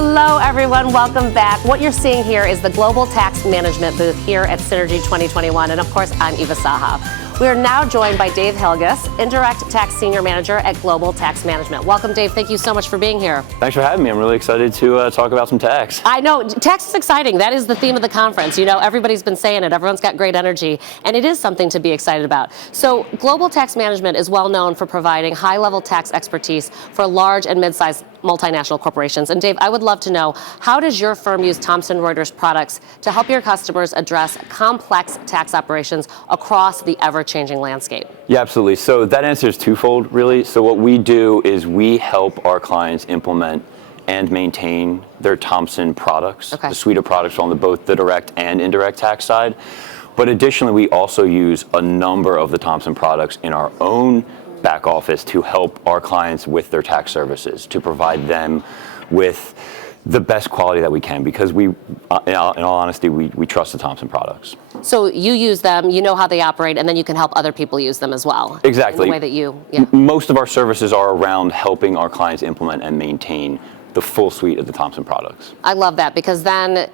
Hello, everyone. Welcome back. What you're seeing here is the Global Tax Management booth here at Synergy 2021. And of course, I'm Eva Saha. We are now joined by Dave Hillegass, Indirect Tax Senior Manager at Global Tax Management. Welcome, Dave. Thank you so much for being here. Thanks for having me. I'm really excited to talk about some tax. I know. Tax is exciting. That is the theme of the conference. You know, everybody's been saying it. Everyone's got great energy. And it is something to be excited about. So Global Tax Management is well known for providing high-level tax expertise for large and mid-sized multinational corporations. And Dave, I would love to know, how does your firm use Thomson Reuters products to help your customers address complex tax operations across the ever-changing landscape? Yeah, absolutely. So that answer is twofold, really. So what we do is we help our clients implement and maintain their Thomson products, the suite of products on both the direct and indirect tax side. But additionally, we also use a number of the Thomson products in our own back office to help our clients with their tax services, to provide them with the best quality that we can, because we, in all honesty, we trust the Thomson products. So you use them, you know how they operate, and then you can help other people use them as well. Exactly. In the way that you, Most of our services are around helping our clients implement and maintain the full suite of the Thomson products. I love that, because then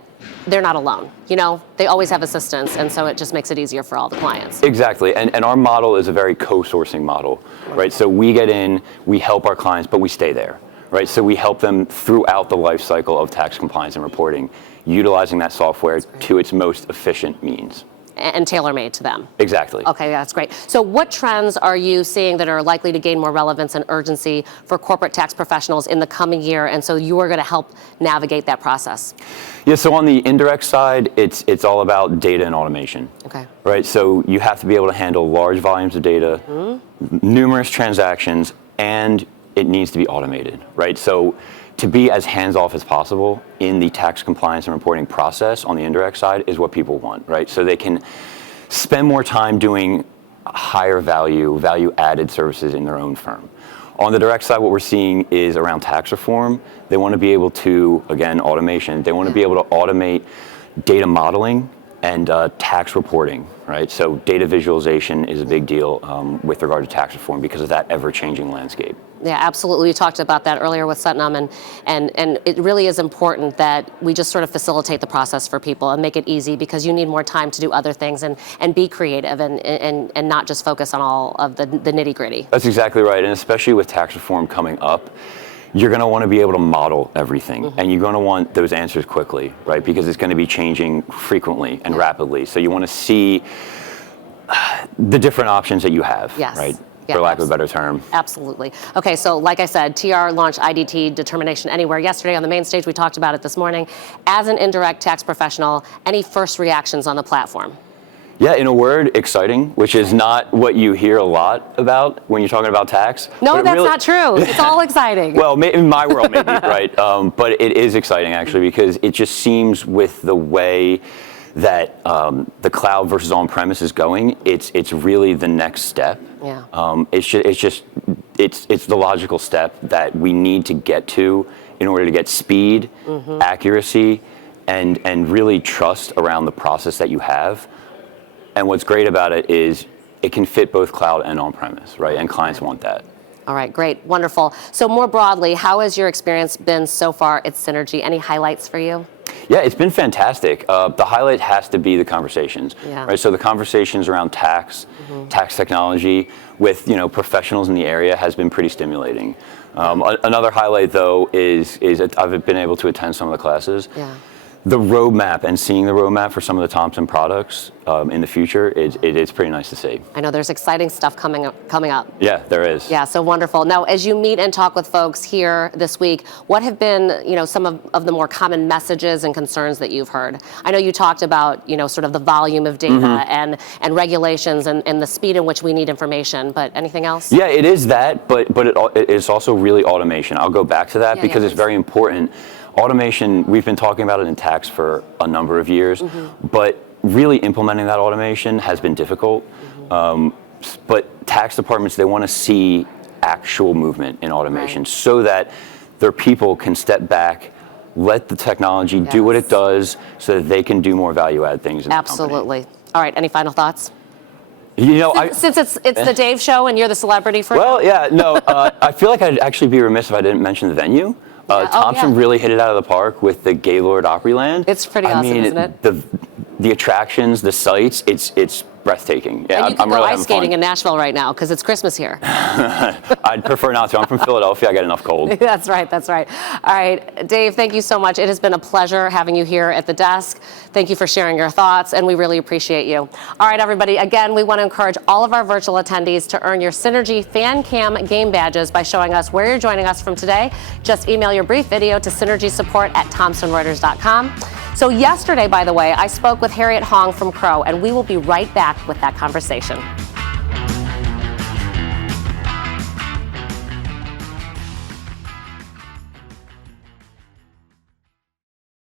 they're not alone. You know, they always have assistance, and so it just makes it easier for all the clients. Exactly, and our model is a very co-sourcing model, right? So we get in, we help our clients, but we stay there, right? So we help them throughout the life cycle of tax compliance and reporting, utilizing that software to its most efficient means. And tailor-made to them. Exactly. Okay, that's great. So what trends are you seeing that are likely to gain more relevance and urgency for corporate tax professionals in the coming year? And so you are going to help navigate that process. Yeah, so on the indirect side, it's all about data and automation. Okay. Right, so you have to be able to handle large volumes of data, numerous transactions, and it needs to be automated, right? So to be as hands-off as possible in the tax compliance and reporting process on the indirect side is what people want, right? So they can spend more time doing higher value-added services in their own firm. On the direct side, what we're seeing is around tax reform. They want to be able to, again, automation. They want to be able to automate data modeling and tax reporting, right? So data visualization is a big deal with regard to tax reform because of that ever-changing landscape. Yeah, absolutely. We talked about that earlier with Satnam, and it really is important that we just sort of facilitate the process for people and make it easy, because you need more time to do other things and be creative and not just focus on all of the nitty-gritty. That's exactly right, and especially with tax reform coming up, you're going to want to be able to model everything, and you're going to want those answers quickly, right? Because it's going to be changing frequently and rapidly. So you want to see the different options that you have, right? Yeah, for lack of a better term. Absolutely. Okay, so like I said, TR launched IDT Determination Anywhere yesterday on the main stage. We talked about it this morning. As an indirect tax professional, any first reactions on the platform? Yeah, in a word, exciting, which is not what you hear a lot about when you're talking about tax. No, that's really not true. It's all exciting. Well, in my world, maybe, right? But it is exciting, actually, because it just seems with the way that the cloud versus on-premise is going, it's really the next step. Yeah. It's the logical step that we need to get to in order to get speed, accuracy, and really trust around the process that you have. And what's great about it is it can fit both cloud and on-premise, right? And clients want that. All right, great, wonderful. So more broadly, how has your experience been so far at Synergy? Any highlights for you? Yeah, it's been fantastic. The highlight has to be the conversations, right? So the conversations around tax, tax technology with professionals in the area has been pretty stimulating. Another highlight, though, is I've been able to attend some of the classes. Yeah. The roadmap and seeing the roadmap for some of the Thomson products in the future, it's pretty nice to see. I know there's exciting stuff coming up. Yeah, there is. Yeah, so wonderful. Now, as you meet and talk with folks here this week, what have been, some of the more common messages and concerns that you've heard? I know you talked about, sort of the volume of data and regulations and the speed in which we need information, but anything else? Yeah, it is that, but it's also really automation. I'll go back to that because it's very important. Automation, we've been talking about it in tax for a number of years, but really implementing that automation has been difficult. But tax departments, they want to see actual movement in automation so that their people can step back, let the technology do what it does so that they can do more value-add things in the company. All right, any final thoughts? Since it's the Dave show and you're the celebrity for Well, yeah, no, I feel like I'd actually be remiss if I didn't mention the venue. Thompson really hit it out of the park with the Gaylord Opryland. It's pretty awesome, isn't it? The attractions, the sights, it's breathtaking. Yeah, and you can go really ice skating in Nashville right now because it's Christmas here. I'd prefer not to. I'm from Philadelphia. I got enough cold. That's right. All right, Dave, thank you so much. It has been a pleasure having you here at the desk. Thank you for sharing your thoughts, and we really appreciate you. All right, everybody, again, we want to encourage all of our virtual attendees to earn your Synergy Fan Cam game badges by showing us where you're joining us from today. Just email your brief video to synergysupport@thomsonreuters.com. So yesterday, by the way, I spoke with Harriet Hong from Crow, and we will be right back with that conversation.